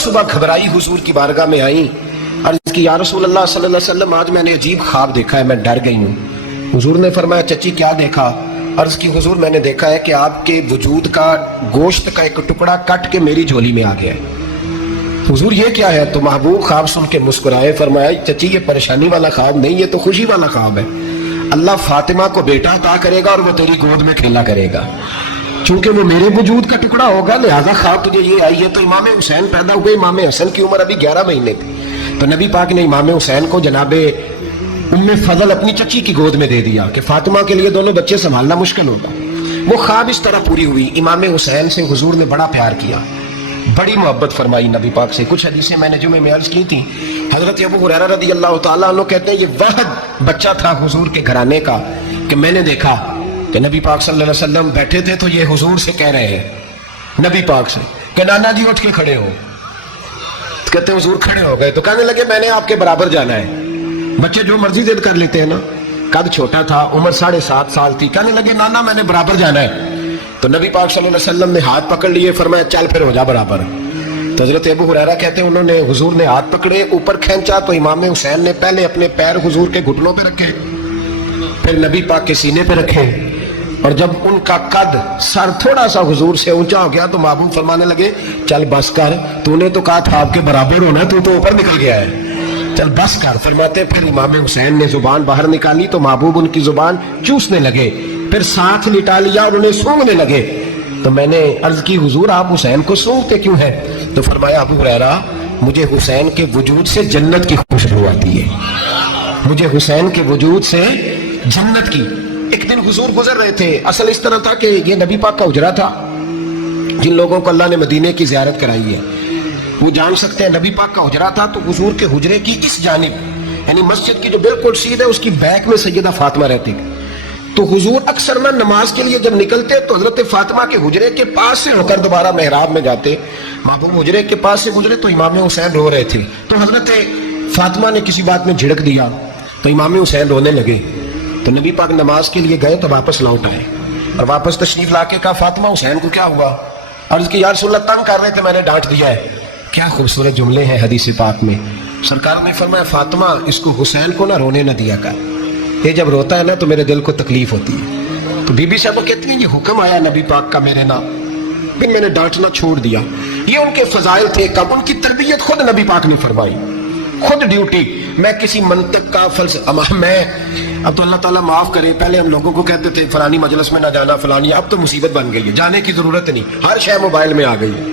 صبح گھبرائی حضور کی بارگاہ میں آئیں، عرض کی یا رسول اللہ صلی اللہ علیہ وسلم آج میں نے عجیب خواب دیکھا ہے، میں ڈر گئی ہوں۔ حضور نے فرمایا چچی کیا دیکھا؟ عرض کی حضور میں نے دیکھا ہے کہ آپ کے وجود کا گوشت کا ایک ٹکڑا کٹ کے میری جھولی میں آ گیا ہے۔ حضور یہ کیا ہے؟ تو محبوب خواب سن کے مسکرائے، فرمایا چچی یہ پریشانی والا خواب نہیں، یہ تو خوشی والا خواب ہے۔ اللہ فاطمہ کو بیٹا عطا کرے گا اور وہ تیری گود میں کھیلا کرے گا، چونکہ وہ میرے وجود کا ٹکڑا ہوگا، لہذا خواب تجھے یہ آئی ہے۔ تو امام حسین پیدا ہوئے، امام حسن کی عمر ابھی 11 مہینے تھی، تو نبی پاک نے امام حسین کو جناب ام فضل اپنی چچی کی گود میں دے دیا کہ فاطمہ کے لیے دونوں بچے سنبھالنا مشکل ہوگا۔ وہ خواب اس طرح پوری ہوئی۔ امام حسین سے حضور نے بڑا پیار کیا، بڑی محبت فرمائی نبی پاک سے۔ کچھ حدیثیں میں نے جمعے میں عرض کی تھی، حضرت ابو ہریرہ رضی اللہ تعالیٰ عنہ کہتے ہیں یہ واحد بچہ تھا حضور کے گھرانے کا کہ میں نے دیکھا کہ نبی پاک صلی اللہ علیہ وسلم بیٹھے تھے تو یہ حضور سے کہہ رہے ہیں، نبی پاک سے کہ نانا جی اٹھ کے کھڑے ہو۔ کہتے ہیں حضور کھڑے ہو گئے تو کہنے لگے میں نے آپ کے برابر جانا ہے۔ بچے جو مرضی ضد کر لیتے ہیں نا، قد چھوٹا تھا، عمر 7.5 سال تھی، کہنے لگے نانا میں نے برابر جانا ہے۔ تو نبی پاک صلی اللہ علیہ وسلم نے ہاتھ پکڑ لیے، فرمایا چل پھر ہو جا برابر۔ تو حضرت ابو ہریرہ کہتے ہیں انہوں نے حضور نے ہاتھ پکڑے، اوپر کھینچا تو امام حسین نے پہلے اپنے پیر حضور کے گھٹنوں پہ رکھے، پھر نبی پاک کے سینے پہ رکھے، اور جب ان کا قد سر تھوڑا سا حضور سے اونچا ہو گیا تو محبوب فرمانے لگے چل بس کر، تو نے تو کہا تھا آپ کے برابر ہونا، تو اوپر نکل گیا ہے، چل بس کر۔ فرماتے پھر امام حسین نے زبان باہر نکالی تو محبوب ان کی زبان چوسنے لگے، پھر ساتھ لٹا لیا اور انہیں سونگنے لگے۔ تو میں نے عرض کی حضور آپ حسین کو سونگتے کیوں ہیں؟ تو فرمایا ابو ہریرہ مجھے حسین کے وجود سے جنت کی خوشبو آتی ہے، مجھے حسین کے وجود سے جنت کی۔ ایک دن حضور گزر رہے تھے، اصل اس طرح تھا کہ یہ نبی پاک کا حجرہ تھا، جن لوگوں کو اللہ نے مدینے کی زیارت کرائی ہے وہ جان سکتے ہیں، نبی پاک کا حجرہ تھا۔ تو حضور کے حجرے کی اس جانب یعنی مسجد کی جو بالکل سیدھ ہے اس کی بیک میں سیدہ فاطمہ رہتی تھی۔ تو حضور اکثر نہ نماز کے لیے جب نکلتے تو حضرت فاطمہ کے حجرے کے پاس سے ہو کر دوبارہ محراب میں جاتے، محبوب حجرے کے پاس سے گزرے تو امام حسین رو رہے تھے، تو حضرت فاطمہ نے کسی بات میں جھڑک دیا تو امام حسین رونے لگے۔ تو نبی پاک نماز کے لیے گئے تو واپس لوٹ آئے اور واپس تشریف لا کے کہا فاطمہ حسین کو کیا ہوا؟ عرض کی یا رسول اللہ تنگ کر رہے تھے میں نے ڈانٹ دیا ہے۔ کیا خوبصورت جملے ہیں حدیث پاک میں، سرکار نے فرمایا فاطمہ اس کو حسین کو نہ رونے نہ دیا کر، یہ جب روتا ہے نا تو میرے دل کو تکلیف ہوتی ہے۔ تو بی بی صاحب کہتی ہیں یہ حکم آیا نبی پاک کا میرے نام، پھر میں نے ڈانٹنا چھوڑ دیا۔ یہ ان کے فضائل تھے، کب ان کی تربیت خود نبی پاک نے فرمائی، خود ڈیوٹی۔ میں کسی منطق کا فلسفہ میں اب تو اللہ تعالیٰ معاف کرے، پہلے ہم لوگوں کو کہتے تھے فلانی مجلس میں نہ جانا فلانی، اب تو مصیبت بن گئی ہے، جانے کی ضرورت نہیں، ہر شے موبائل میں آ گئی ہے۔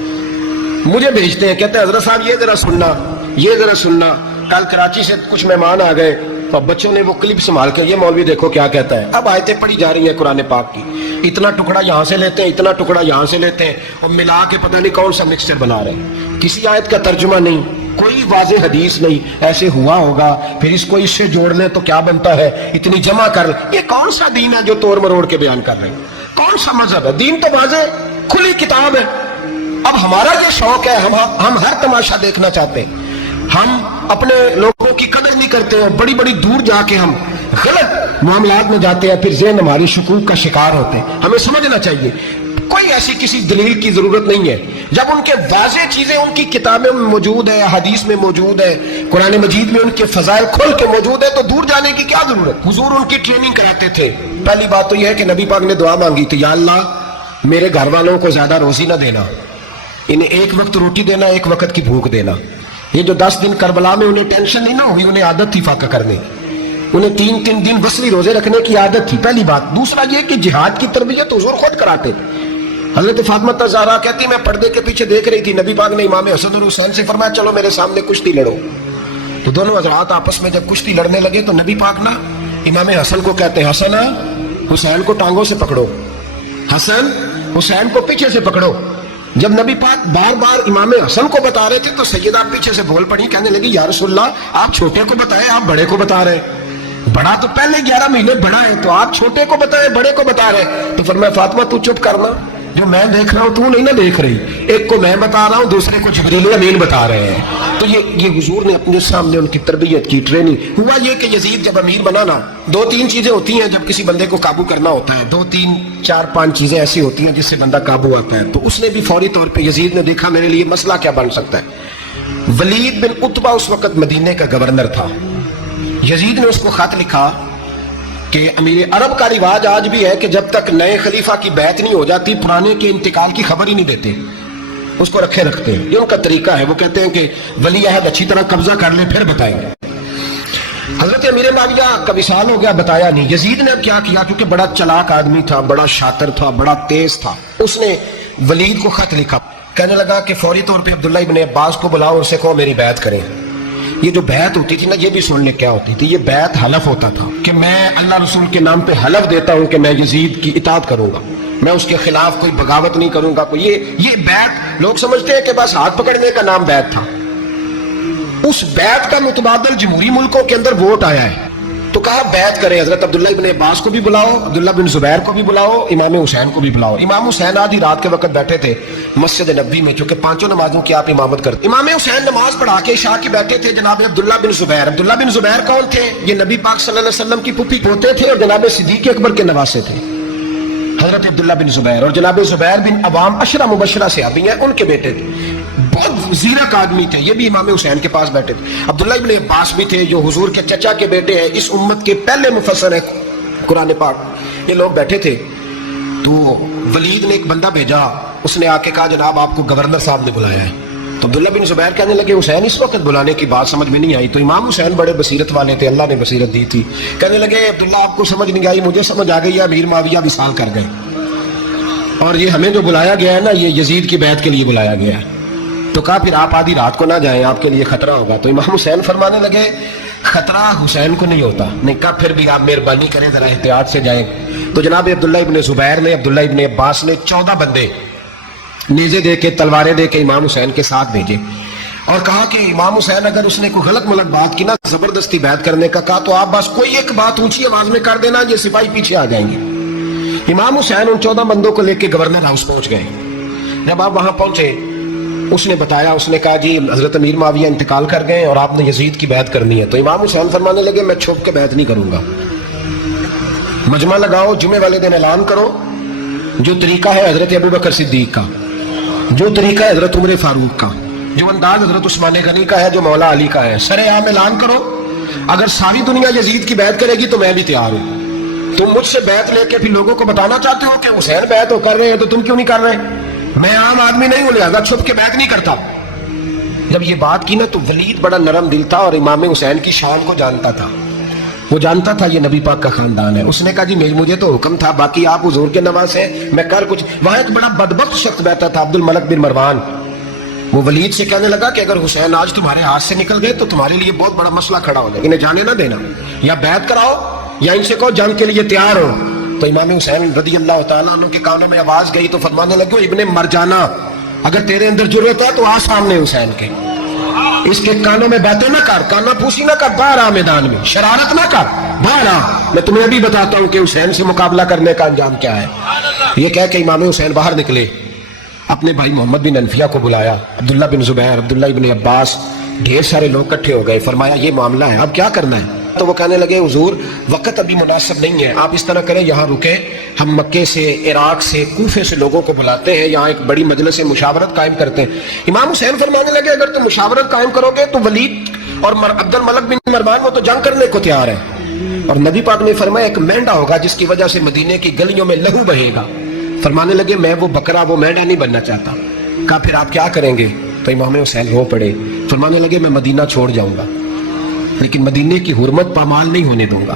مجھے بھیجتے ہیں کہتے ہیں حضرت صاحب یہ ذرا سننا، یہ ذرا سننا۔ کل کراچی سے کچھ مہمان آ گئے اور بچوں نے وہ کلپ سنبھال کے یہ مولوی دیکھو کیا کہتا ہے، اب آیتیں پڑھی جا رہی ہیں قرآن پاک کی، اتنا ٹکڑا یہاں سے لیتے ہیں، اتنا ٹکڑا یہاں سے لیتے ہیں اور ملا کے پتہ نہیں کون سا مکسچر بنا رہے ہیں، کسی آیت کا ترجمہ نہیں، کوئی واضح حدیث نہیں، ایسے ہوا ہوگا پھر اس کو اس سے جوڑ لیں تو کیا بنتا ہے، اتنی جمع کر لیں۔ یہ کون سا دین ہے جو توڑ مروڑ کے بیان کر رہے ہیں؟ کون سا مذہب ہے؟ دین تو واضح کھلی کتاب ہے۔ اب ہمارا یہ شوق ہے، ہم ہر تماشا دیکھنا چاہتے ہیں، ہم اپنے لوگوں کی قدر نہیں کرتے ہیں، بڑی بڑی دور جا کے ہم غلط معاملات میں جاتے ہیں، پھر ذہن ہماری شکوک کا شکار ہوتے ہیں۔ ہمیں سمجھنا چاہیے کوئی ایسی کسی دلیل کی ضرورت نہیں ہے، جب ان کے واضح چیزیں ان کی کتابوں میں موجود ہے، حدیث میں موجود ہے، قرآن مجید میں ان کے فضائل کھل کے موجود ہے، تو دور جانے کی کیا ضرورت؟ حضور ان کی ٹریننگ کراتے تھے۔ پہلی بات تو یہ ہے کہ نبی پاک نے دعا مانگی تھی، یا اللہ میرے گھر والوں کو زیادہ روزی نہ دینا، انہیں ایک وقت روٹی دینا، ایک وقت کی بھوک دینا۔ یہ جو 10 دن کربلا میں انہیں ٹینشن نہیں نہ ہوئی، انہیں عادت تھی فاقہ کرنے کی، انہیں 3 دن وصلی روزے رکھنے کی عادت تھی، پہلی بات۔ دوسرا یہ کہ جہاد کی تربیت حضور خود کراتے تھے۔ حضرت فاطمہ زہرا کہتی میں پردے کے پیچھے دیکھ رہی تھی، نبی پاک نے امام حسن اور حسین سے فرمایا چلو میرے سامنے کشتی لڑو۔ تو دونوں حضرات آپس میں جب کشتی لڑنے لگے تو نبی پاک نا امام حسن کو کہتے ہیں حسن حسین کو ٹانگوں سے پکڑو، حسن حسین کو پیچھے سے پکڑو۔ جب نبی پاک بار بار امام حسن کو بتا رہے تھے تو سیدہ پیچھے سے بول پڑی، کہنے لگی یا رسول اللہ آپ چھوٹے کو بتائیں، آپ بڑے کو بتا رہے ہیں، بڑا تو پہلے 11 مہینے بڑا ہے، تو آپ چھوٹے کو بتائیں بڑے کو بتا رہے ہیں۔ تو فرمایا فاطمہ تو چپ کرنا، جو میں دیکھ رہا ہوں تو نہیں نہ دیکھ رہی، ایک کو میں بتا رہا ہوں، دوسرے کو جبریل امین بتا رہے ہیں۔ تو یہ حضور نے اپنے سامنے ان کی تربیت کی، ٹریننگ۔ ہوا یہ کہ یزید جب امیر بنا نا، دو تین چیزیں ہوتی ہیں جب کسی بندے کو قابو کرنا ہوتا ہے، دو تین چار پانچ چیزیں ایسی ہوتی ہیں جس سے بندہ قابو آتا ہے۔ تو اس نے بھی فوری طور پہ، یزید نے دیکھا میرے لیے مسئلہ کیا بن سکتا ہے۔ ولید بن عتبہ اس وقت مدینے کا گورنر تھا۔ یزید نے اس کو خط لکھا کہ امیر عرب کا رواج آج بھی ہے کہ جب تک نئے خلیفہ کی بیعت نہیں ہو جاتی پرانے کے انتقال کی خبر ہی نہیں دیتے، اس کو رکھے رکھتے ہیں۔ یہ ان کا طریقہ ہے، وہ کہتے ہیں کہ ولی عہد اچھی طرح قبضہ کر لیں پھر بتائیں گے۔ حضرت امیر معاویہ کا وصال ہو گیا، بتایا نہیں۔ یزید نے اب کیا کیا، کیونکہ بڑا چلاک آدمی تھا، بڑا شاطر تھا، بڑا تیز تھا، اس نے ولید کو خط لکھا، کہنے لگا کہ فوری طور پہ عبداللہ ابن عباس کو بلاؤ اور اسے کہو میری بیعت کریں۔ یہ جو بیعت ہوتی تھی نا، یہ بھی سن لے کیا ہوتی تھی، یہ بیعت حلف ہوتا تھا کہ میں اللہ رسول کے نام پہ حلف دیتا ہوں کہ میں یزید کی اطاعت کروں گا، میں اس کے خلاف کوئی بغاوت نہیں کروں گا۔ یہ بیعت لوگ سمجھتے ہیں کہ بس ہاتھ پکڑنے کا نام بیعت تھا، اس بیعت کا متبادل جمہوری ملکوں کے اندر ووٹ آیا ہے۔ تو کہا بیعت کریں، حضرت عبداللہ ابن عباس کو بھی بلاؤ، عبداللہ بن زبیر کو بھی بلاؤ، امام حسین کو بھی بلاؤ۔ امام حسین آدھی رات کے وقت بیٹھے تھے مسجد نبوی میں، چونکہ پانچوں نمازوں کی آپ امامت کرتے۔ امام حسین نماز پڑھا کے عشاء کی بیٹھے تھے، جناب عبداللہ بن زبیر۔ عبداللہ بن زبیر کون تھے؟ یہ نبی پاک صلی اللہ علیہ وسلم کی پھوپھی پوتے تھے اور جناب صدیق اکبر کے نواسے تھے، حضرت عبداللہ بن زبیر۔ اور جناب زبیر بن عوام عشرہ مبشرہ صحابی ہیں، ان کے بیٹے تھے، بہت زیرک آدمی تھے، یہ بھی امام حسین کے پاس بیٹھے تھے۔ عبداللہ ابن عباس بھی تھے جو حضور کے چچا کے بیٹے ہیں، اس امت کے پہلے مفسر ہیں قرآن پاک۔ یہ لوگ بیٹھے تھے تو ولید نے ایک بندہ بھیجا، اس نے آ کے کہا جناب آپ کو گورنر صاحب نے بلایا ہے۔ تو عبداللہ بن زبیر کہنے لگے حسین اس وقت بلانے کی بات سمجھ میں نہیں آئی۔ تو امام حسین بڑے بصیرت والے تھے، اللہ نے بصیرت دی تھی، کہنے لگے عبداللہ آپ کو سمجھ نہیں آئی، مجھے سمجھ آ گئی ہے، امیر معاویہ وصال کر گئے اور یہ ہمیں جو بلایا گیا ہے نا، یہ یزید کی بیعت کے لیے بلایا گیا ہے۔ تو کہا پھر آپ آدھی رات کو نہ جائیں، آپ کے لیے خطرہ ہوگا۔ تو امام حسین فرمانے لگے خطرہ حسین کو نہیں ہوتا۔ نہیں کہا پھر بھی آپ مہربانی کریں ذرا احتیاط سے جائیں۔ تو جناب عبداللہ ابن زبیر نے، عبداللہ ابن عباس نے 14 بندے نیزے دے کے، تلواریں دے کے امام حسین کے ساتھ بھیجے اور کہا کہ امام حسین اگر اس نے کوئی غلط ملت بات کی نا، زبردستی بیعت کرنے کا کہا، تو آپ بس کوئی ایک بات اونچی آواز میں کر دینا، یہ سپاہی پیچھے آ جائیں گے۔ امام حسین ان 14 بندوں کو لے کے گورنر ہاؤس پہنچ گئے۔ جب آپ وہاں پہنچے اس نے بتایا، اس نے کہا جی حضرت امیر معاویہ انتقال کر گئے اور آپ نے یزید کی بیعت کرنی ہے۔ تو امام حسین فرمانے لگے میں چھپ کے بیعت نہیں کروں گا، مجمع لگاؤ، جمعے والے دن اعلان کرو، جو طریقہ ہے حضرت ابوبکر صدیق کا، جو طریقہ ہے حضرت عمر فاروق کا، جو انداز حضرت عثمان غنی کا ہے، جو مولا علی کا ہے، سر عام اعلان کرو، اگر ساری دنیا یزید کی بیعت کرے گی تو میں بھی تیار ہوں۔ تم مجھ سے بیعت لے کے پھر لوگوں کو بتانا چاہتے ہو کہ حسین بیعت ہو کر رہے ہیں تو تم کیوں نہیں کر رہے؟ میں عام آدمی نہیں ہوں، لہذا چھپ کے بیعت نہیں کرتا۔ جب یہ بات کی نا تو ولید بڑا نرم دل تھا اور امام حسین کی شان کو جانتا تھا، وہ جانتا تھا یہ نبی پاک کا خاندان ہے۔ اس نے کہا جی مجھے تو حکم تھا، باقی آپ حضور کے نواسے ہیں، میں کر کچھ۔ وہاں ایک بڑا بدبخت شخص بیٹھا تھا، عبد الملک بن مروان، وہ ولید سے کہنے لگا کہ اگر حسین آج تمہارے ہاتھ سے نکل گئے تو تمہارے لیے بہت بڑا مسئلہ کھڑا ہوگا، انہیں جانے نہ دینا، یا بیعت کراؤ یا ان سے کہو جنگ کے لیے تیار ہو۔ تو امام حسین رضی اللہ تعالیٰ عنہ کے کانوں میں آواز گئی تو فرمانے لگے ابن مرجانہ، اگر تیرے اندر ضرورت ہے تو آ سامنے حسین کے، اس کے کانوں میں باتیں نہ کر، کانا پھوسی نہ کر، باہر آ میدان میں، شرارت نہ کر، باہر آ، میں تمہیں ابھی بتاتا ہوں کہ حسین سے مقابلہ کرنے کا انجام کیا ہے۔ یہ کہہ کہ امام حسین باہر نکلے، اپنے بھائی محمد بن انفیہ کو بلایا، عبداللہ بن زبیر، عبداللہ ابن عباس، ڈھیر سارے لوگ اکٹھے ہو گئے۔ فرمایا یہ معاملہ ہے، اب کیا کرنا ہے؟ تو وہ کہنے لگے حضور وقت ابھی مناسب نہیں ہے، آپ اس طرح کریں یہاں رکیں، ہم مکے سے، عراق سے، کوفے سے لوگوں کو بلاتے ہیں، یہاں ایک بڑی مجلس مشاورت قائم کرتے ہیں۔ امام حسین فرمانے لگے اگر تم مشاورت قائم کرو گے تو ولید اور عبد الملک بن مروان وہ تو جنگ کرنے کو تیار ہے، اور نبی پاک نے فرمایا ایک مینڈا ہوگا جس کی وجہ سے مدینے کی گلیوں میں لہو بہے گا۔ فرمانے لگے میں وہ بکرا، وہ مینڈا نہیں بننا چاہتا۔ کہا پھر آپ کیا کریں گے؟ تو امام حسین رو پڑے، فرمانے لگے میں مدینہ چھوڑ جاؤں گا لیکن مدینے کی حرمت پامال نہیں ہونے دوں گا۔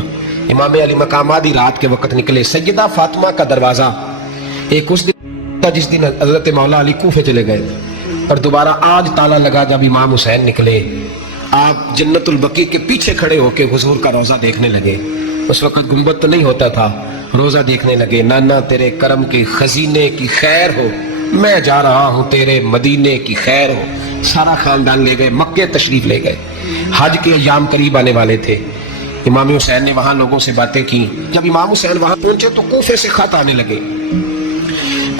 امام علی مقام آدھی رات کے وقت نکلے، سیدہ فاطمہ کا دروازہ ایک اس دن تھا جس دن حضرت مولا علی کوفے چلے گئے، اور دوبارہ آج تالا لگا جب امام حسین نکلے۔ آپ جنت البقیع کے پیچھے کھڑے ہو کے حضور کا روزہ دیکھنے لگے، اس وقت گنبد تو نہیں ہوتا تھا، روزہ دیکھنے لگے۔ نانا تیرے کرم کے خزینے کی خیر ہو، میں جا رہا ہوں تیرے مدینے کی خیر ہو۔ سارا خاندان لے گئے، مکے تشریف لے گئے، حج کے ایام قریب آنے والے تھے۔ امام حسین نے وہاں لوگوں سے باتیں کی۔ جب امام حسین وہاں پہنچے تو کوفے سے خط آنے لگے،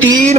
3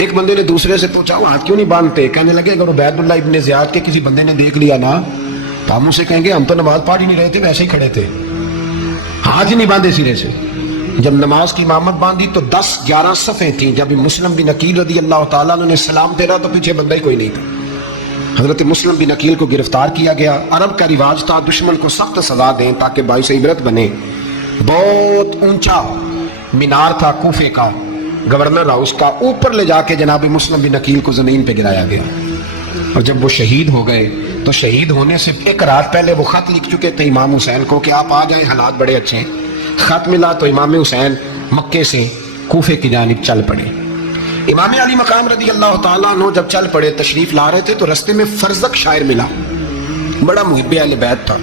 ایک بندے نے دوسرے سے پوچھا وہ ہاتھ کیوں نہیں باندھتے؟ کہنے لگے اگر عبید اللہ ابن زیاد کے کسی بندے نے دیکھ لیا نا تو ہم اسے کہیں گے ہم تو نماز پڑھ ہی نہیں رہے تھے، ویسے ہی کھڑے تھے، ہاتھ ہی نہیں باندھے سرے سے۔ جب نماز کی امامت باندھی تو 10-11 صفیں تھیں۔ جب مسلم بن عقیل رضی اللہ تعالیٰ عنہ نے سلام پھیرا تو پیچھے بندہ ہی کوئی نہیں تھا۔ حضرت مسلم بن عقیل کو گرفتار کیا گیا۔ عرب کا رواج تھا دشمن کو سخت سزا دیں تاکہ باعث عبرت بنے۔ بہت اونچا مینار تھا کوفے کا، گورنر ہاؤس کا، اوپر لے جا کے جناب مسلم بن عقیل کو زمین پہ گرایا گیا۔ اور جب وہ شہید ہو گئے تو شہید ہونے سے ایک رات پہلے وہ خط لکھ چکے تھے امام حسین کو کہ آپ آ جائیں، حالات بڑے اچھے ہیں۔ خط ملا تو امام حسین مکے سے کوفے کی جانب چل پڑے۔ امام علی مقام رضی اللہ تعالیٰ عنہ جب چل پڑے، تشریف لا رہے تھے تو رستے میں فرزق شاعر ملا، بڑا محب اہل بیت تھا۔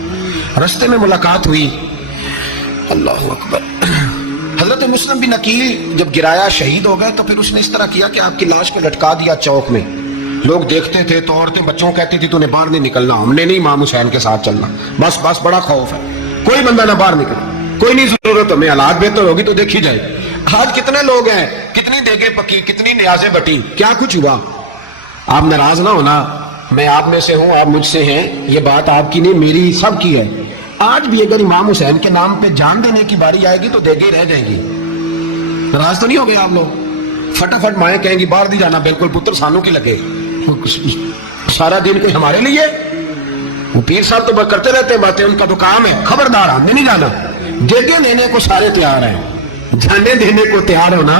رستے میں ملاقات ہوئی، اللہ اکبر۔ حضرت مسلم بن عقیل جب گرایا شہید ہو گئے تو پھر اس نے اس طرح کیا کہ آپ کی لاش کو لٹکا دیا چوک میں۔ لوگ دیکھتے تھے تو عورتیں بچوں کہتی تھی تو نے باہر نہیں نکلنا، ہم نے نہیں امام حسین کے ساتھ چلنا، بس بڑا خوف ہے، کوئی بندہ نہ باہر نکلے، کوئی نہیں ضرورت ہمیں، حالات بہتر ہوگی تو دیکھی جائے۔ آج کتنے لوگ ہیں، کتنی دیگیں پکی، کتنی نیازیں بٹی، کیا کچھ ہوا؟ آپ ناراض نہ ہونا، میں آپ میں سے ہوں، آپ مجھ سے ہیں، یہ بات آپ کی نہیں میری سب کی ہے۔ آج بھی اگر امام حسین کے نام پہ جان دینے کی باری آئے گی تو دیگیں رہ جائیں گی۔ ناراض تو نہیں ہو گئے آپ لوگ؟ فٹافٹ مائیں کہیں گی باہر نہیں جانا، بالکل پتر سانوں کی لگے، سارا دن کوئی ہمارے لیے؟ وہ پیر صاحب تو کرتے رہتے ہیں باتیں، ان کا تو کام ہے، خبردار ہم نے نہیں جانا۔ دیگیں دینے کو سارے تیار ہیں، جانے دینے کو تیار ہو نا۔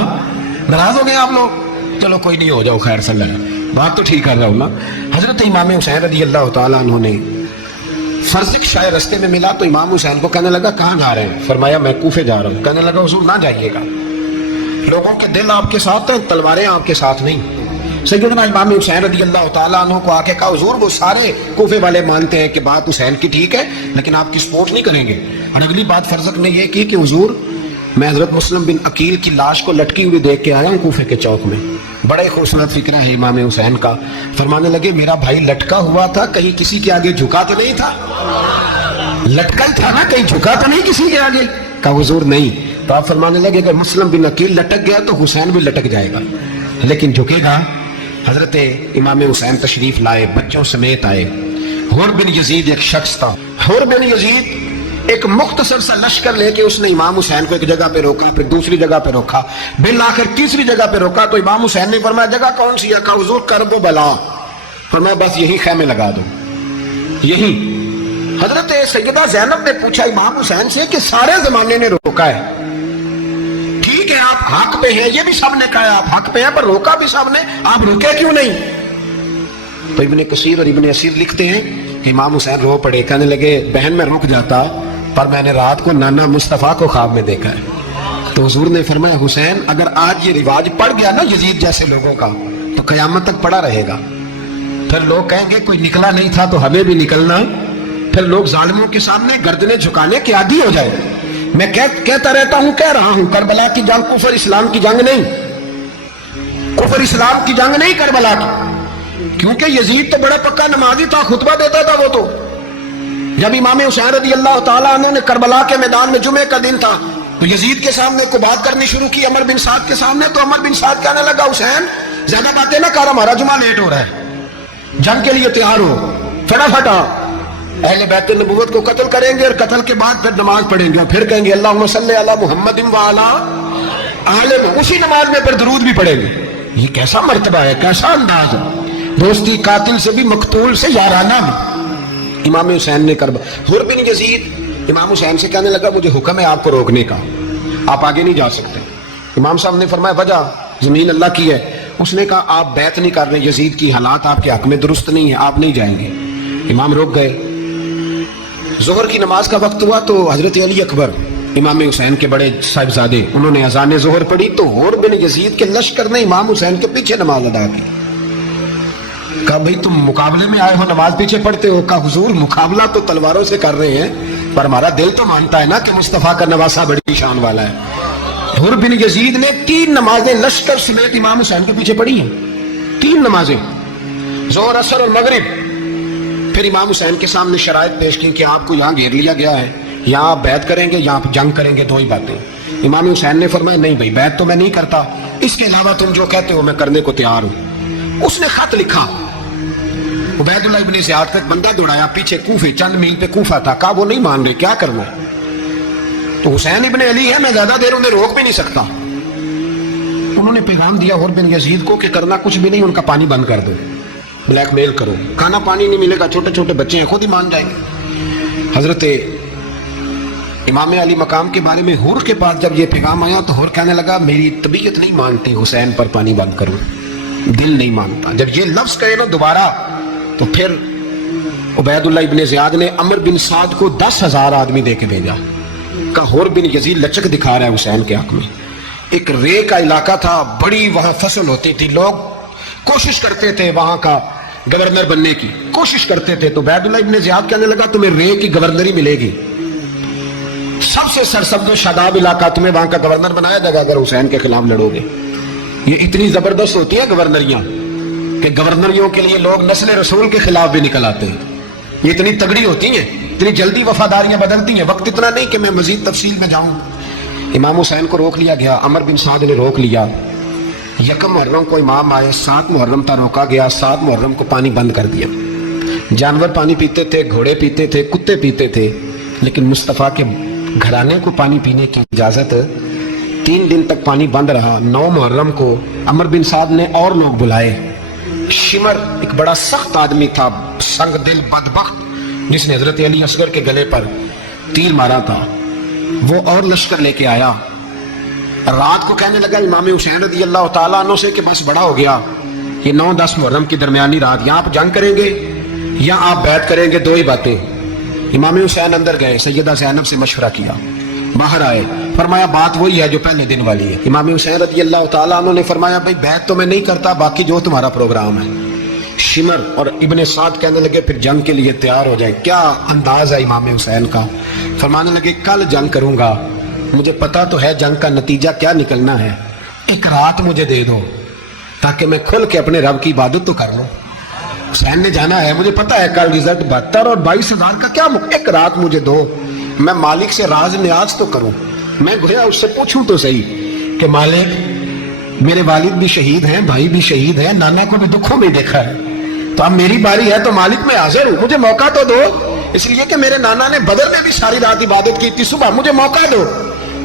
ناراض ہو گئے آپ لوگ؟ چلو کوئی نہیں، ہو جاؤ خیر صلی اللہ، بات تو ٹھیک کر رہا ہوں نا۔ حضرت امام حسین رضی اللہ تعالیٰ عنہ نے فرزق شاعر رستے میں ملا تو امام حسین کو کہنے لگا کہاں جا رہے ہیں؟ فرمایا میں کوفے جا رہا ہوں۔ کہنے لگا حضور نہ جائیے گا، لوگوں کے دل آپ کے ساتھ ہیں، تلواریں آپ کے ساتھ نہیں۔ سیدنا امام حسین رضی اللہ تعالیٰ عنہ کو آ کے کہا حضور وہ سارے کوفے والے مانتے ہیں کہ بات حسین کی ٹھیک ہے لیکن آپ کی سپورٹ نہیں کریں گے۔ اور اگلی بات فرزق نے یہ کی کہ حضور میں حضرت مسلم بن عقیل کی لاش کو لٹکی ہوئی دیکھ کے آیا ہوں کوفے کے چوک میں، بڑے خوبصورت فکر ہے امام حسین کا۔ فرمانے لگے میرا بھائی لٹکا ہوا تھا، کہیں کسی کے آگے جھکا تو نہیں تھا؟ لٹکا ہی تھا نا، کہیں جھکا تو نہیں کسی کے آگے؟ کہا حضور نہیں۔ تو آپ فرمانے لگے اگر مسلم بن عقیل لٹک گیا تو حسین بھی لٹک جائے گا، لیکن جھکے گا۔ حضرت امام حسین تشریف لائے، بچوں سمیت آئے۔ حر بن یزید ایک شخص تھا، حر بن یزید ایک مختصر سا لشکر لے کے اس نے امام حسین کو ایک جگہ پہ روکا، پھر دوسری جگہ پہ روکا، بالآخر تیسری جگہ پہ روکا تو امام حسین نے فرمایا جگہ کون سی ہے؟ کہا حضور کرب و بلا۔ فرمایا بس یہی خیمے لگا دو، یہی۔ حضرت سیدہ زینب نے پوچھا امام حسین سے کہ سارے زمانے نے روکا ہے، ٹھیک ہے آپ حق پہ ہیں، یہ بھی سب نے کہا آپ حق پہ ہیں، پر روکا بھی سب نے، آپ رکے کیوں نہیں؟ تو ابن کثیر اور ابن اسیر لکھتے ہیں کہ امام حسین رو پڑے، کہنے لگے بہن میں رک جاتا پر میں نے رات کو نانا مصطفیٰ کو خواب میں دیکھا ہے۔ تو حضور نے فرمایا حسین اگر آج یہ رواج پڑ گیا نا یزید جیسے لوگوں کا تو قیامت تک پڑا رہے گا، پھر لوگ کہیں گے کوئی نکلا نہیں تھا تو ہمیں بھی نکلنا، پھر لوگ ظالموں کے سامنے گردنیں جھکانے کے عادی ہو جائے۔ میں کہتا رہتا ہوں، کہہ رہا ہوں، کربلا کی جنگ کفر اسلام کی جنگ نہیں، کفر اسلام کی جنگ نہیں کربلا کی، کیونکہ یزید تو بڑا پکا نمازی تھا، خطبہ دیتا تھا وہ تو۔ جب امام حسین رضی اللہ تعالیٰ عنہ نے کربلا کے میدان میں جمعے کا دن تھا تو یزید کے سامنے کو بات کرنی شروع کی عمر بن سعد کے سامنے، تو عمر بن سعد کہنے لگا حسین زیادہ باتیں نہ کر، ہمارا جمعہ لیٹ ہو رہا ہے، جنگ کے لیے تیار ہو، فٹافٹ آ۔ اہل بیت النبوت کو قتل کریں گے اور قتل کے بعد پھر نماز پڑھیں گے اور پھر کہیں گے اللہم صلی علی محمد وعلی آل محمد، اسی نماز میں پھر درود بھی پڑھیں گے۔ یہ کیسا مرتبہ ہے، کیسا انداز ہے، دوستی قاتل سے بھی مقتول سے یارانہ بھی۔ امام حسین نے حر بن یزید امام حسین سے کہنے لگا مجھے حکم ہے آپ کو روکنے کا، آپ آگے نہیں جا سکتے۔ امام صاحب نے فرمایا وجہ زمین اللہ کی ہے۔ اس نے کہا آپ بیعت نہیں کر رہے، یزید کی حالات آپ کے حق میں درست نہیں ہے، آپ نہیں جائیں گے۔ امام روک گئے۔ ظہر کی نماز کا وقت ہوا تو حضرت علی اکبر امام حسین کے بڑے صاحبزادے انہوں نے اذان ظہر پڑھی تو حر بن یزید کے لشکر نے امام حسین کے پیچھے نماز ادا کی۔ کہا بھئی تم مقابلے میں آئے ہو نماز پیچھے پڑھتے ہو؟ کہا حضور مقابلہ تو تلواروں سے کر رہے ہیں پر ہمارا دل تو مانتا ہے نا کہ مصطفیٰ کا نواسہ بڑی شان والا ہے۔ حر بن یزید نے 3 نمازیں لشکر سمیت امام حسین کے پیچھے پڑھی ہیں، 3 نمازیں، ظہر عصر اور مغرب۔ پھر امام حسین کے سامنے شرائط پیش کی کہ آپ کو یہاں گھیر لیا گیا ہے، یہاں آپ بیعت کریں گے یا آپ جنگ کریں گے، 2 ہی باتیں۔ امام حسین نے فرمایا نہیں بھائی بیعت تو میں نہیں کرتا، اس کے علاوہ تم جو کہتے ہو میں کرنے کو تیار ہوں۔ اس نے خط لکھا، عبید اللہ ابن زیاد تک بندہ دوڑایا، پیچھے کوفے چند میل پہ کوفہ تھا، کہا وہ نہیں مان رہے، کیا کرنا ہے؟ تو حسین ابن علی ہے، میں زیادہ دیر انہیں روک بھی نہیں سکتا۔ انہوں نے پیغام دیا حر بن یزید کو کہ کرنا کچھ بھی نہیں، ان کا پانی بند کر دو، بلیک میل کرو، کھانا پانی نہیں ملے گا، چھوٹے چھوٹے بچے ہیں خود ہی مان جائیں گے۔ حضرت امام علی مقام کے بارے میں حر کے پاس جب یہ پیغام آیا تو حر کہنے لگا میری طبیعت نہیں مانتی حسین پر پانی بند کروں، دل نہیں مانتا۔ جب یہ لفظ کہے نا دوبارہ تو پھر عبید اللہ ابن زیاد نے عمر بن سعد کو 10,000 آدمی دے کے بھیجا، کہ حر بن یزید لچک دکھا رہا ہے حسین کے حق میں۔ ایک رے کا علاقہ تھا، بڑی وہاں فصل ہوتی تھی، لوگ کوشش کرتے تھے وہاں کا گورنر بننے کی کوشش کرتے تھے، تو عبید اللہ ابن زیاد کہنے لگا تمہیں رے کی گورنری ملے گی، سب سے سرسبز و شاداب علاقہ، تمہیں وہاں کا گورنر بنایا جائے گا اگر حسین کے خلاف لڑو گے۔ یہ اتنی زبردست ہوتی ہیں گورنریاں کہ گورنریوں کے لیے لوگ نسل رسول کے خلاف بھی نکل آتے ہیں، یہ اتنی تگڑی ہوتی ہیں، اتنی جلدی وفاداریاں بدلتی ہیں۔ وقت اتنا نہیں کہ میں مزید تفصیل میں جاؤں۔ امام حسین کو روک لیا گیا، عمر بن سعد نے روک لیا، یکم محرم کو امام آئے، 7 محرم تک روکا گیا، 7 محرم کو پانی بند کر دیا۔ جانور پانی پیتے تھے، گھوڑے پیتے تھے، کتے پیتے تھے، لیکن مصطفیٰ کے گھرانے کو پانی پینے کی اجازت 3 دن تک پانی بند رہا۔ 9 محرم کو عمر بن سعد نے اور لوگ بلائے۔ شمر ایک بڑا سخت آدمی تھا، سنگ دل بدبخت، جس نے حضرت علی اصغر کے گلے پر تیر مارا تھا، وہ اور لشکر لے کے آیا۔ رات کو کہنے لگا امام حسین رضی اللہ تعالیٰ عنہ سے کہ بس بڑا ہو گیا، یہ 9-10 محرم کی درمیانی رات، یا آپ جنگ کریں گے یا آپ بیعت کریں گے، 2 ہی باتیں۔ امام حسین اندر گئے، سیدہ زینب سے مشورہ کیا، باہر آئے، فرمایا بات وہی ہے جو پہلے دن والی ہے۔ امام حسین رضی اللہ تعالیٰ عنہ نے فرمایا بھائی بیعت تو میں نہیں کرتا، باقی جو تمہارا پروگرام ہے۔ شمر اور ابن سعد کہنے لگے پھر جنگ کے لیے تیار ہو جائے۔ کیا انداز ہے امام حسین کا، فرمانے لگے کل جنگ کروں گا، مجھے پتا تو ہے جنگ کا نتیجہ کیا نکلنا ہے، ایک رات مجھے دے دو تاکہ میں کھل کے اپنے رب کی عبادت تو کر لوں۔ حسین نے جانا ہے، مجھے پتا ہے کل رزلٹ 72 اور 22,000 کا کیا، ایک رات مجھے دو، میں مالک سے راز نیاز تو کروں، میں گویا اس سے پوچھوں تو صحیح کہ مالک میرے والد بھی شہید ہیں، بھائی بھی شہید ہیں، نانا کو بھی دکھوں میں دیکھا ہے، تو اب میری باری ہے تو مالک میں حاضر ہوں، مجھے موقع تو دو، اس لیے کہ میرے نانا نے بدر میں بھی ساری رات عبادت کی تھی، صبح مجھے موقع دو۔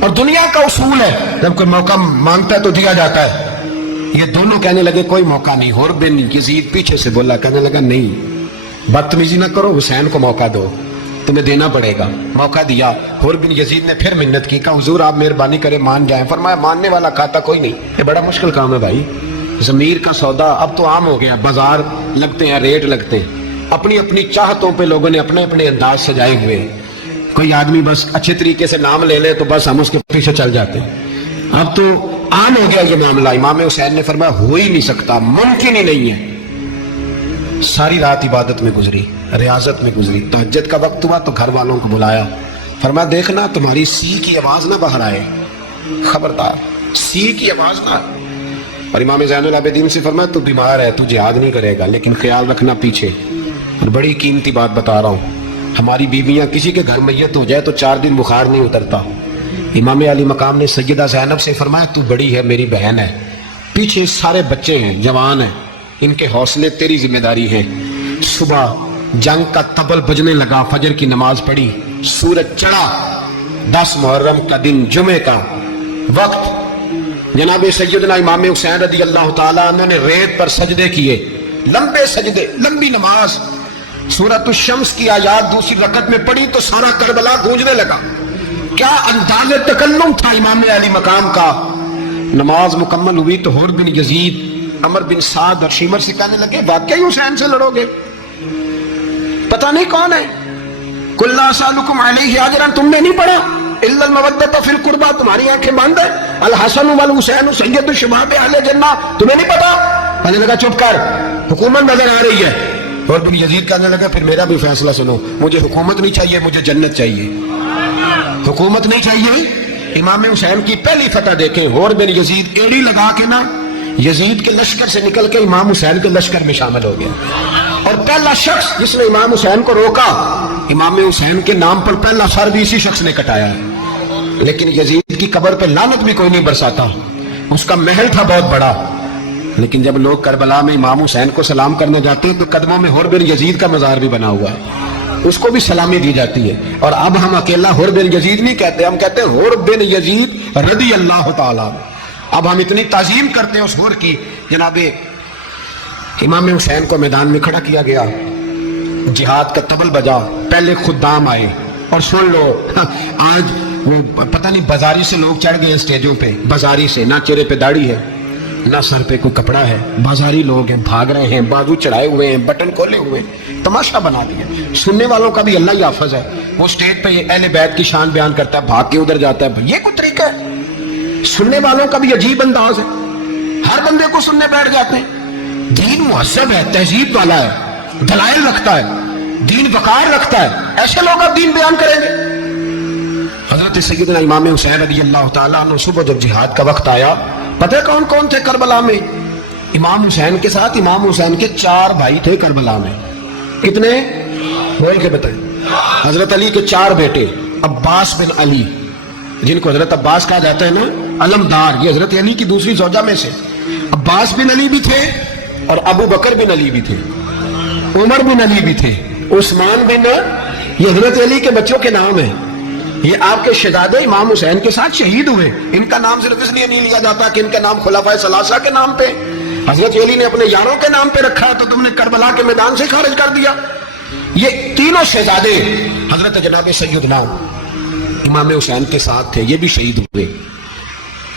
اور دنیا کا اصول ہے جب کوئی موقع مانگتا ہے تو دیا جاتا ہے۔ یہ دونوں کہنے لگے کوئی موقع نہیں۔ حر بن یزید پیچھے سے بولا، کہنے لگا نہیں بدتمیزی نہ کرو، حسین کو موقع دو، تمہیں دینا پڑے گا۔ موقع دیا۔ حر بن یزید نے پھر منت کی، کہا حضور آپ مہربانی کرے مان جائیں۔ فرمایا ماننے والا کھاتا کوئی نہیں، یہ بڑا مشکل کام ہے بھائی، ضمیر کا سودا اب تو عام ہو گیا، بازار لگتے ہیں، ریٹ لگتے ہیں، اپنی اپنی چاہتوں پہ لوگوں نے اپنے اپنے انداز سجائے ہوئے، کوئی آدمی بس اچھے طریقے سے نام لے لے تو بس ہم اس کے پیچھے چل جاتے ہیں، اب تو عام ہو گیا یہ معاملہ۔ امام حسین نے فرمایا ہو ہی نہیں سکتا، ممکن ہی نہیں ہے۔ ساری رات عبادت میں گزری، ریاضت میں گزری، تہجد کا وقت ہوا تو گھر والوں کو بلایا، فرمایا دیکھنا تمہاری سی کی آواز نہ باہر آئے، خبردار سی کی آواز نہ۔ اور امام زین العابدین سے فرمایا تو بیمار ہے، تو جہاد نہیں کرے گا، لیکن خیال رکھنا پیچھے۔ اور بڑی قیمتی بات بتا رہا ہوں، ہماری بیویاں کسی کے گھر میت ہو جائے تو 4 دن بخار نہیں اترتا۔ امام علی مقام نے سیدہ زینب سے فرمایا تو بڑی ہے، میری بہن ہے، پیچھے سارے بچے ہیں، جوان ہیں، ان کے حوصلے تیری ذمہ داری ہے۔ صبح جنگ کا طبل بجنے لگا، فجر کی نماز پڑھی، سورج چڑھا، 10 محرم کا دن، جمعے کا وقت، جناب سیدنا امام حسین رضی اللہ تعالیٰ عنہ نے ریت پر سجدے کیے، لمبے سجدے، لمبی نماز، سورۃ الشمس کی آیات دوسری رکعت میں پڑھی تو سارا کربلا گونجنے لگا۔ کیا انداز تکلم تھا امام علی مقام کا۔ نماز مکمل ہوئی تو حر بن یزید، عمر بن سعد اور شمر سے کہنے لگے واقعی حسین سے لڑو گے؟ پتہ نہیں کون ہے۔ قل لا اسألکم علیہ اجرا، تم نے نہیں پڑھا؟ الا المودۃ فی القربى، تمہاری آنکھیں بند ہیں، الحسن والحسین سید الشباب اہل جنہ، تمہیں نہیں پتا؟ کہنے لگا چپ کر، حکومت نظر آ رہی ہے۔ اور بن یزید کہنے لگا پھر میرا بھی فیصلہ سنو، مجھے حکومت نہیں چاہیے، مجھے جنت چاہیے، حکومت نہیں چاہیے۔ امام حسین کی پہلی فتح دیکھیں، اور بن یزید ایڑی لگا کے نا یزید کے لشکر سے نکل کے امام حسین کے لشکر میں شامل ہو گیا، اور پہلا شخص جس نے امام حسین کو روکا، امام حسین کے نام پر پہلا سر بھی اسی شخص نے کٹایا ہے۔ لیکن یزید کی قبر پہ لعنت بھی کوئی نہیں برساتا. اس کا محل تھا بہت بڑا. لیکن جب لوگ کربلا میں امام حسین کو سلام کرنے جاتے ہیں تو قدموں میں حر بن یزید کا مزار بھی بنا ہوا ہے, اس کو بھی سلامی دی جاتی ہے. اور اب ہم اکیلا حر بن یزید نہیں کہتے, ہم کہتے ہیں حر بن یزید رضی اللہ تعالیٰ. اب ہم اتنی تعظیم کرتے ہیں اس حر کی. جناب امام حسین کو میدان میں کھڑا کیا گیا, جہاد کا طبل بجا, پہلے خدام آئے. اور سن لو, آج پتہ نہیں بازاری سے لوگ چڑھ گئے اسٹیجوں پہ, بازاری سے, نہ چہرے پہ داڑھی ہے نہ سر پہ کوئی کپڑا ہے, بازاری لوگ ہیں, بھاگ رہے ہیں, بازو چڑھائے ہوئے ہیں, بٹن کھولے ہوئے ہیں, تماشا بنا دیا. سننے والوں کا بھی اللہ ہی حافظ ہے, وہ اسٹیج پہ اہل بیت کی شان بیان کرتا ہے, بھاگ کے ادھر جاتا ہے. یہ کوئی طریقہ ہے؟ سننے والوں کا بھی عجیب انداز ہے, ہر بندے کو سننے بیٹھ جاتے ہیں. دین مہذب ہے, تہذیب والا ہے, دلائل رکھتا ہے, دین وقار رکھتا ہے, ایسے لوگ اب دین بیان کریں گے. حضرت سیدنا امام حسین رضی اللہ تعالیٰ عنہ صبح جب جہاد کا وقت آیا, پتہ کون کون تھے کربلا میں؟ امام حسین کے ساتھ امام حسین کے 4 بھائی تھے کربلا میں. کتنے؟ بول کے بتائیں. حضرت علی کے 4 بیٹے, عباس بن علی, جن کو حضرت عباس کہا جاتا ہے نا, علمدار, یہ حضرت علی کی دوسری زوجہ میں سے. عباس بن علی بھی تھے, اور ابو بکر بن علی بھی تھے, عمر بن علی بھی تھے, عثمان بن, یہ حضرت علی کے بچوں کے نام ہیں. یہ آپ کے شہزادے امام حسین کے ساتھ شہید ہوئے. ان کا نام صرف اس لیے نہیں لیا جاتا کہ ان کا نام خلفائے ثلاثہ کے نام پہ, حضرت علی نے اپنے یاروں کے نام پہ رکھا ہے, تو تم نے کربلا کے میدان سے خارج کر دیا. یہ تینوں شہزادے حضرت جناب سیدنا امام حسین کے ساتھ تھے, یہ بھی شہید ہوئے.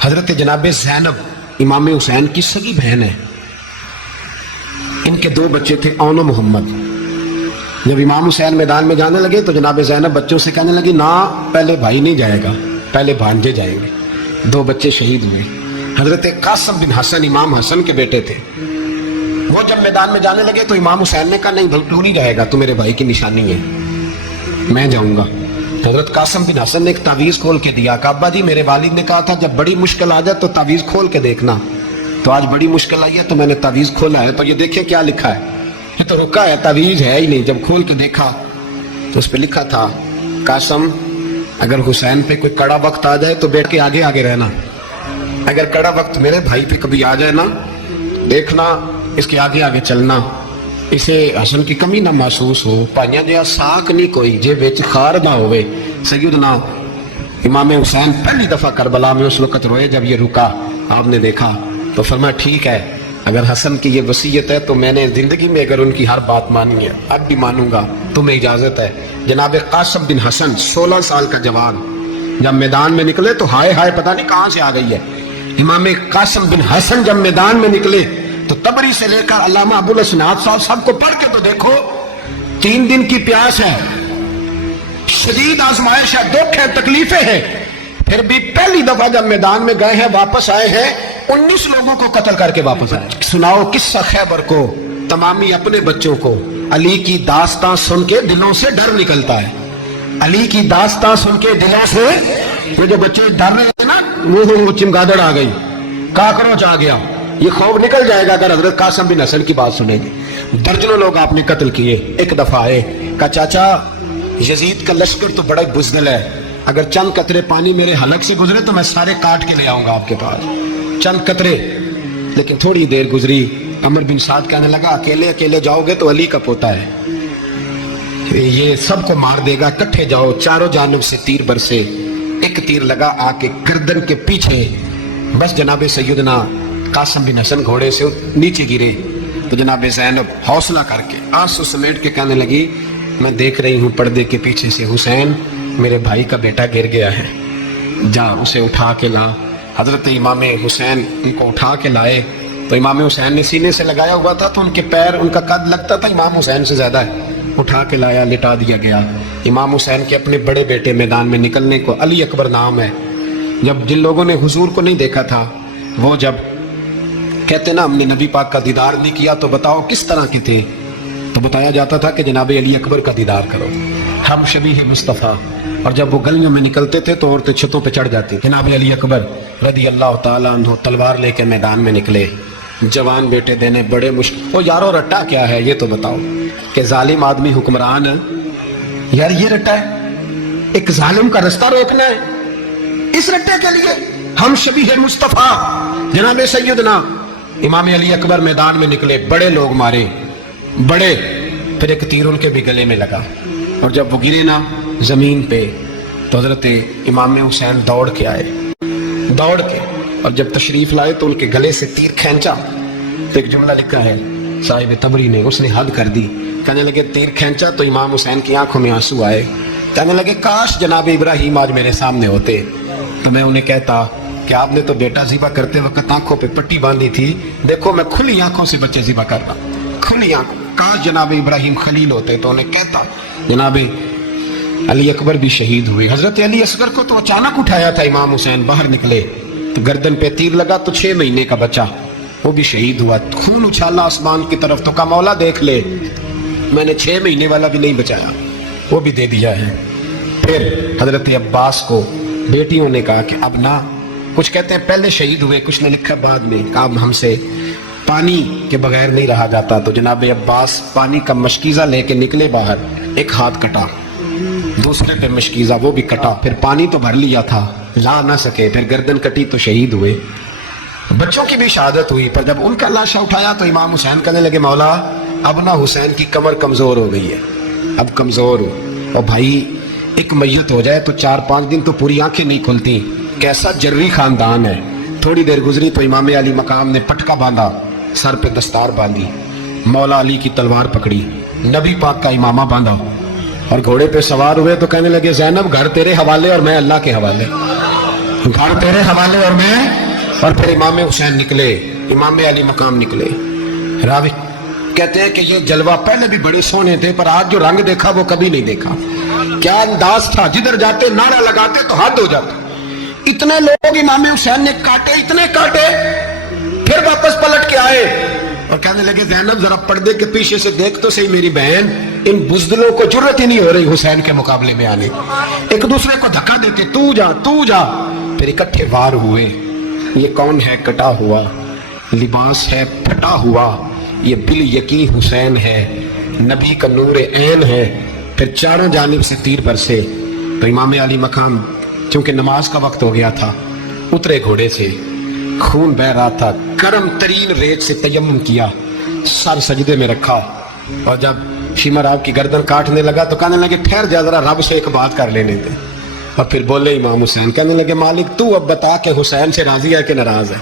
حضرت جناب زینب امام حسین کی سگی بہن ہے, ان کے 2 بچے تھے, اون و محمد. جب امام حسین میدان میں جانے لگے تو جناب زینب بچوں سے کہنے لگی, نہ پہلے بھائی نہیں جائے گا, پہلے بھانجے جائیں گے. 2 بچے شہید ہوئے. حضرت قاسم بن حسن امام حسن کے بیٹے تھے, وہ جب میدان میں جانے لگے تو امام حسین نے کہا, نہیں بھائی تو نہیں جائے گا, تو میرے بھائی کی نشانی ہے, میں جاؤں گا. حضرت قاسم بن حسن نے ایک تعویذ کھول کے دیا, کہ ابا جی میرے والد نے کہا تھا جب بڑی مشکل آ جائے تو تعویذ کھول کے دیکھنا. تو آج بڑی مشکل آئی ہے تو میں نے تعویذ کھولا ہے, تو یہ دیکھیں کیا لکھا ہے. یہ تو رکا ہے, تعویذ ہے ہی نہیں. جب کھول کے دیکھا تو اس پہ لکھا تھا, قاسم اگر حسین پہ کوئی کڑا وقت آ جائے تو بیٹھ کے آگے آگے رہنا, اگر کڑا وقت میرے بھائی پہ کبھی آ جائے نا, دیکھنا اس کے آگے آگے چلنا, اسے حسن کی کمی نہ محسوس ہو. پائیاں جہاں ساک نہیں کوئی جے وچ خار نہ ہوئے. سیدنا امام حسین پہلی دفعہ کربلا میں اس وقت روئے جب یہ رکا, آپ نے دیکھا تو فرمایا ٹھیک ہے, اگر حسن کی یہ وصیت ہے تو میں نے زندگی میں اگر ان کی ہر بات مانی ہے, اب بھی مانوں گا, تمہیں اجازت ہے. جناب قاسم بن حسن 16 سال کا جوان جب میدان میں نکلے تو ہائے ہائے پتہ نہیں کہاں سے آ گئی ہے. امام قاسم بن حسن جب میدان میں نکلے تو تبری سے لے کر علامہ ابو الاسناد صاحب سب کو پڑھ کے تو دیکھو, 3 دن کی پیاس ہے, شدید آزمائش ہے, دکھ ہے, تکلیفیں ہیں, پھر بھی پہلی دفعہ جب میدان میں گئے ہیں واپس آئے ہیں, 19 لوگوں کو قتل کر کے واپس آئے. سناؤ قصہ خیبر کو, تمامی اپنے بچوں کو. علی کی داستان سن کے دلوں سے ڈر نکلتا ہے, علی کی داستان سن کے دلوں سے, یہ جو بچے ڈر رہے ہیں نا, وہ چمگادڑ آ گئی, کاکروچ آ گیا, یہ خوف نکل جائے گا اگر حضرت قاسم بن حسن کی بات سنیں گے. درجنوں لوگ آپ نے قتل کیے. ایک دفعہ آئے, کہا چاچا یزید کا لشکر تو بڑا بزدل ہے, اگر چند قطرے پانی میرے حلق سے گزرے تو میں سارے کاٹ کے لے آؤں گا آپ کے پاس, چند قطرے. لیکن تھوڑی دیر گزری, عمر بن سعد کہنے لگا اکیلے اکیلے جاؤ گے تو علی کا پوتا ہے, یہ سب کو مار دے گا, کٹھے جاؤ. چاروں جانب سے تیر برسے, ایک تیر لگا آ کے گردن کے پیچھے, بس جناب سیدنا قاسم بن حسن گھوڑے سے نیچے گرے. تو جناب زینب حوصلہ کر کے آنسو سمیٹ کے کہنے لگی, میں دیکھ رہی ہوں پردے کے پیچھے سے, حسین میرے بھائی کا بیٹا گر گیا ہے, جا اسے اٹھا کے لا. حضرت امام حسین ان کو اٹھا کے لائے تو امام حسین نے سینے سے لگایا ہوا تھا تو ان کے پیر, ان کا قد لگتا تھا امام حسین سے زیادہ ہے. اٹھا کے لایا, لٹا دیا گیا. امام حسین کے اپنے بڑے بیٹے میدان میں نکلنے کو, علی اکبر نام ہے, جب جن لوگوں نے حضور کو نہیں دیکھا تھا, وہ جب کہتے نا ہم نے نبی پاک کا دیدار نہیں کیا تو بتاؤ کس طرح کے تھے, تو بتایا جاتا تھا کہ جناب علی اکبر کا دیدار کرو, ہم شبیہ مصطفیٰ. اور جب وہ گلیوں میں نکلتے تھے تو عورتیں چھتوں پہ چڑھ جاتی. جناب علی اکبر رضی اللہ تعالیٰ عنہ تلوار لے کے میدان میں نکلے, جوان بیٹے دینے بڑے مشکل. وہ یارو رٹا کیا ہے یہ تو بتاؤ, کہ ظالم آدمی حکمران, یار یہ رٹا ہے, ایک ظالم کا رستہ روکنا ہے, اس رٹے کے لیے ہم شبیہ مصطفیٰ جناب سیدنا امام علی اکبر میدان میں نکلے، بڑے لوگ مارے، بڑے، پھر ایک تیر ان کے بھی گلے میں لگا، اور جب وہ گرے نا زمین پہ تو حضرت امام حسین دوڑ کے آئے، دوڑ کے، اور جب تشریف لائے تو ان کے گلے سے تیر کھینچا تو ایک جملہ لکھا ہے صاحب تبری نے، اس نے حد کر دی، کہنے لگے تیر کھینچا تو امام حسین کی آنکھوں میں آنسو آئے، کہنے لگے کاش جناب ابراہیم آج میرے سامنے ہوتے تو میں انہیں کہتا کہ آپ نے تو بیٹا ذبح کرتے وقت آنکھوں پہ پٹی باندھی تھی، دیکھو میں کھلی آنکھوں سے بچے ذبح کر رہا ہوں، کھلی آنکھوں، کاش جناب ابراہیم خلیل ہوتے تو انہیں کہتا۔ جناب علی اکبر بھی شہید ہوئے، حضرت علی اصغر کو تو اچانک اٹھایا تھا امام حسین، باہر نکلے تو گردن پہ تیر لگا تو 6 مہینے کا بچہ وہ بھی شہید ہوا، خون اچھالا آسمان کی طرف تو کہا مولا دیکھ لے میں نے 6 مہینے والا بھی نہیں بچایا، وہ بھی دے دیا ہے۔ پھر حضرت عباس کو بیٹیوں نے کہا کہ اب نہ، کچھ کہتے ہیں پہلے شہید ہوئے، کچھ نے لکھا بعد میں، کہا اب ہم سے پانی کے بغیر نہیں رہا جاتا، تو جناب عباس پانی کا مشکیزہ لے کے نکلے باہر، ایک ہاتھ کٹا، دوسرے پہ مشکیزہ وہ بھی کٹا، پھر پانی تو بھر لیا تھا لا نہ سکے، پھر گردن کٹی تو شہید ہوئے، بچوں کی بھی شہادت ہوئی، پر جب ان کا لاشا اٹھایا تو امام حسین کہنے لگے مولا اب نہ حسین کی کمر کمزور ہو گئی ہے، اب کمزور ہو، اور بھائی ایک میت ہو جائے تو 4-5 دن تو پوری آنکھیں نہیں کھلتی، کیسا جری خاندان ہے۔ تھوڑی دیر گزری تو امام علی مقام نے پٹکا باندھا، سر پہ دستار باندھی، مولا علی کی تلوار پکڑی، نبی پاک کا امامہ باندھا اور گھوڑے پہ سوار ہوئے تو کہنے لگے زینب گھر تیرے حوالے اور میں اللہ کے حوالے، گھر تیرے حوالے اور میں، اور پھر امام حسین نکلے، امام علی مقام نکلے۔ راوی کہتے ہیں کہ یہ جلوہ پہلے بھی بڑے سونے تھے پر آج جو رنگ دیکھا وہ کبھی نہیں دیکھا، کیا انداز تھا، جدھر جاتے نعرہ لگاتے تو حد ہو جاتا، اتنے لوگ امام حسین نے کاٹے، اتنے کاٹے، پھر واپس پلٹ کے آئے اور کہنے لگے زینب ذرا پردے کے پیچھے سے دیکھ تو صحیح میری بہن، ان بزدلوں کو جرت ہی نہیں ہو رہی حسین کے مقابلے میں آنے، ایک دوسرے کو دھکا دیتے، تو جا تو جا، پھر اکٹھے وار ہوئے۔ یہ کون ہے کٹا ہوا، لباس ہے پھٹا ہوا، یہ بال یقین حسین ہے، نبی کا نور عین ہے، پھر چاروں جانب سے تیر برسے تو امام علی مقام چونکہ نماز کا وقت ہو گیا تھا اترے گھوڑے سے، خون بہ رہا تھا، گرم ترین ریت سے تیمم کیا، سر سجدے میں رکھا، اور جب شمر آپ کی گردن کاٹنے لگا تو کہنے لگے ٹھہر جا ذرا رب سے ایک بات کر لینے دے، اور پھر بولے امام حسین، کہنے لگے مالک تو اب بتا کہ حسین سے راضی ہے کہ ناراض ہے،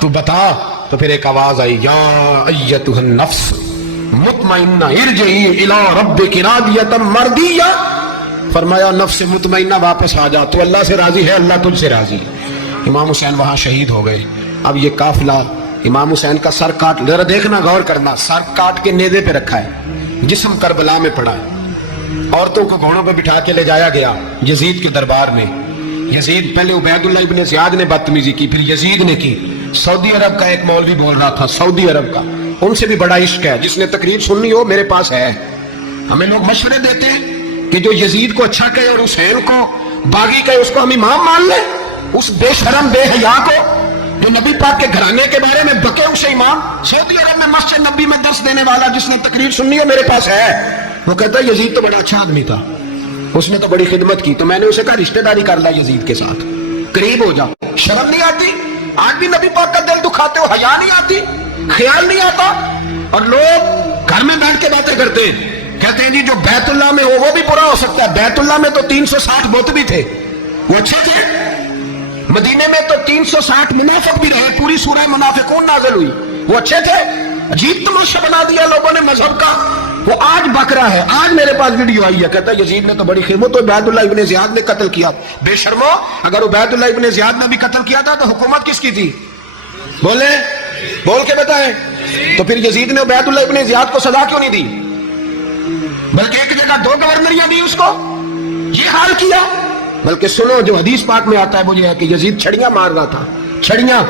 تو بتا۔ تو پھر ایک آواز آئی یا ایتھا النفس مطمئنہ ارجعی الی ربک راضیۃ مرضیہ، فرمایا نفس مطمئنہ واپس آ جا، تو اللہ سے راضی ہے، اللہ تجھ سے راضی۔ امام حسین وہاں شہید ہو گئے۔ اب یہ قافلہ امام حسین کا سر کاٹ، ذرا دیکھنا غور کرنا، سر کاٹ کے نیزے پہ رکھا ہے، جسم کربلا میں پڑا ہے، عورتوں کو گھوڑوں پہ بٹھا کے لے جایا گیا یزید کے دربار میں۔ یزید پہلے عبید اللہ ابن زیاد نے بدتمیزی کی، پھر یزید نے کی۔ سعودی عرب کا ایک مولوی بول رہا تھا، سعودی عرب کا، ان سے بھی بڑا عشق ہے، جس نے تقریر سننی ہو میرے پاس ہے۔ ہمیں لوگ مشورے دیتے ہیں کہ جو یزید کو اچھا کہے اور حسین کو باغی کہے اس کو ہم امام مان لیں، اس بے شرم بے حیا کو جو نبی پاک کے گھرانے کے بارے میں بکے اسے امام۔ سعودی عرب میں مسجد نبی میں درس دینے والا جس نے تقریر سننی ہو میرے پاس ہے، وہ کہتا ہے یزید تو بڑا اچھا آدمی تھا، اس نے تو بڑی خدمت کی، تو میں نے اسے کہا رشتہ داری کر لا یزید کے ساتھ، قریب ہو جا۔ شرم نہیں آتی؟ آج بھی نبی پاک کا دل دکھاتے ہو، حیا نہیں آتی، خیال نہیں آتا؟ اور لوگ گھر میں بیٹھ کے باتیں کرتے ہیں، کہتے ہیں جی جو بیت اللہ میں ہو وہ بھی برا ہو سکتا ہے۔ بیت اللہ میں تو 360 بت بھی تھے، وہ اچھے تھے۔ مدینے میں تو 360 منافق بھی رہے، پوری سورہ منافقون نازل ہوئی، وہ اچھے تھے۔ عجیب تماشا بنا دیا لوگوں نے مذہب کا۔ وہ آج بک رہا ہے، آج میرے پاس ویڈیو آئی ہے، کہتا ہے یزید نے تو بڑی خدمت، تو عبید اللہ ابن زیاد نے قتل کیا۔ بے شرمو، اگر عبید اللہ ابن زیاد نے بھی قتل کیا تھا تو حکومت کس کی تھی؟ بولے، بول کے بتائیں۔ تو پھر یزید نے عبید اللہ ابن زیاد کو سزا کیوں نہیں دی، بلکہ ایک جگہ 2 گورنریاں دی اس کو؟ یہ حال کیا۔ بلکہ سنو جو حدیث پاک میں آتا ہے وہ یہ ہے کہ یزید چھڑیاں مار رہا تھا، چھڑیاں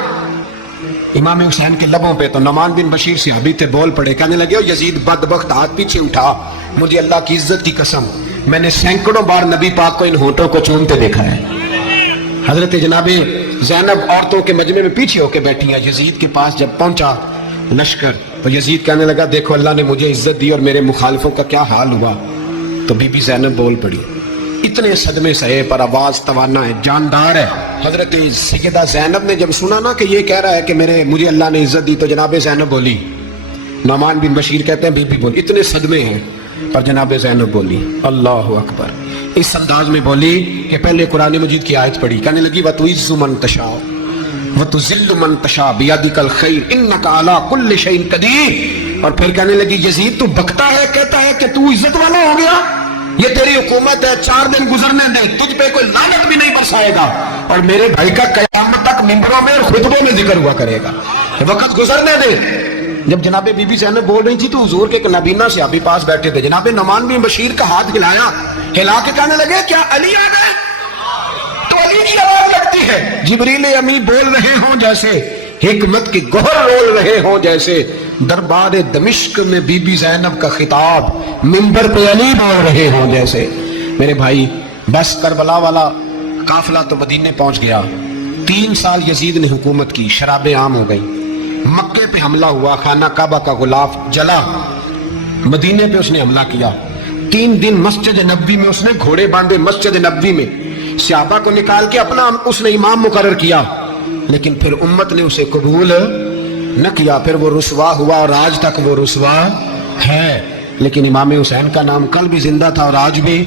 امام حسین کے لبوں پہ، تو نعمان بن بشیر صحابی تھے، بول پڑے، کہنے لگے یزید بدبخت ہاتھ پیچھے اٹھا، مجھے اللہ کی عزت کی قسم میں نے سینکڑوں بار نبی پاک کو ان ہونٹوں کو چومتے دیکھا ہے۔ حضرت جناب زینب عورتوں کے مجمع میں پیچھے ہو کے بیٹھی ہیں، یزید کے پاس جب پہنچا لشکر تو یزید کہنے لگا دیکھو اللہ نے مجھے عزت دی اور میرے مخالفوں کا کیا حال ہوا۔ تو بی بی زینب بول پڑی، اتنے صدمے سہے پر آواز توانا ہے، جاندار ہے۔ حضرت سیدہ زینب نے جب سنا نا کہ یہ کہہ رہا ہے کہ مجھے اللہ نے عزت دی، تو جناب زینب بولی، نعمان بن بشیر کہتے ہیں بی بی بولی، اتنے صدمے ہیں پر جناب زینب بولی اللہ اکبر، اس انداز میں بولی کہ پہلے قرآن مجید کی آیت پڑھی، کہنے لگی وَتُعِزُّ مَن تَشَاءُ وَتُذِلُّ مَن تَشَاءُ بِيَدِكَ الْخَيْرُ إِنَّكَ عَلَىٰ كُلِّ شَيْءٍ قَدِيرٌ۔ اور پھر کہنے لگی یزید تو بکتا ہے، کہتا ہے کہ تو عزت والا ہو گیا، یہ تیری حکومت ہے، 4 دن گزرنے دے، تجھ پہ کوئی لعنت بھی نہیں برسائے گا، اور میرے بھائی کا قیامت تک ممبروں میں اور خطبوں میں ذکر ہوا کرے گا، وقت گزرنے دے۔ جب جناب بی بی زینب بول رہی تھی تو حضور کے ایک نابینا صحابی پاس بیٹھے تھے، جناب نعمان بن بشیر کا ہاتھ ہلایا، ہلا کے کہنے لگے کیا علی آ گئے؟ تو علی کی آواز لگتی ہے، جبریل امی بول رہے ہوں جیسے، حکمت کی گوہر رول رہے ہوں جیسے، دربار دمشق میں بی بی زینب کا خطاب، منبر پہ علی بول رہے ہوں جیسے۔ میرے بھائی بس کربلا والا قافلہ تو مدینے پہنچ گیا، 3 سال یزید نے حکومت کی، شرابیں عام ہو گئی، مکے پہ حملہ ہوا، خانہ کعبہ کا غلاف جلا، مدینے پہ اس نے حملہ کیا، 3 دن مسجد نبوی میں اس نے گھوڑے باندھے، مسجد نبوی میں صحابہ کو نکال کے اپنا اس نے امام مقرر کیا، لیکن پھر امت نے اسے قبول نہ کیا، پھر وہ رسوا ہوا اور آج تک وہ رسوا ہے، لیکن امام حسین کا نام کل بھی زندہ تھا اور آج بھی